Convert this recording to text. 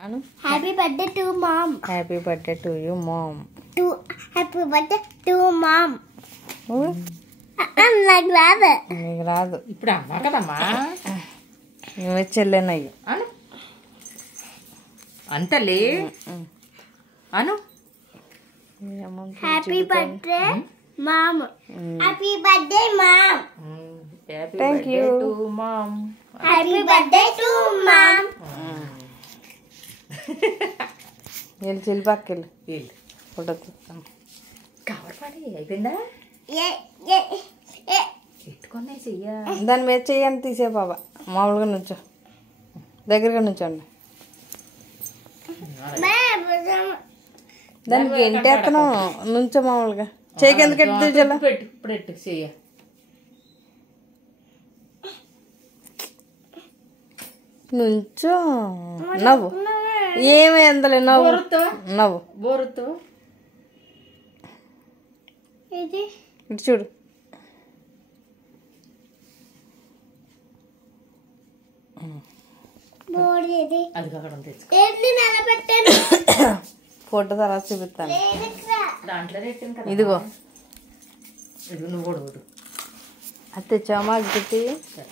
Happy birthday to mom. Happy birthday to you, mom. Happy birthday to mom. నీకు రాదు. ఇప్పుడు అమ్మా కదమ్మా, నువ్వే చెల్లెనయ్యు అను అంతలే అను. Happy birthday mom. Happy birthday mom. Thank you to mom. Happy birthday to mom. వెళ్ళి చెల్లి పక్కకెళ్ళి వీళ్ళు ఫోటో తీస్తాను. కవర్ పడి అయిపోయిందా? Yeah. ఎత్తుకొనే చెయ్యా. దాని మీద చెయ్యని తీసే బాబా, మామూలుగా నుంచో, దగ్గరగా నుంచోండి. దానికి ఏంటి ఎత్తను నుంచో, మామూలుగా చేయకి ఎందుకు ఎట్టు చల్ల పెట్టు, ఇప్పుడు ఎట్టు చెయ్య. నుంచో, నవ్వు ఏమీ అందలే, నవ్వు నవ్వు బోరుతో ఇది ఇటు చూడు. బోర్డు ఇది. అది కాకడం తెచ్చు. ఏంటి నిలబెట్టాను? ఫోటో తర్వాత చూపిస్తాను. దాంట్లో పెట్టాను కదా. ఇదిగో ఇది నువ్వు కూడా అది తెచ్చామా, అది పెట్టి సరే.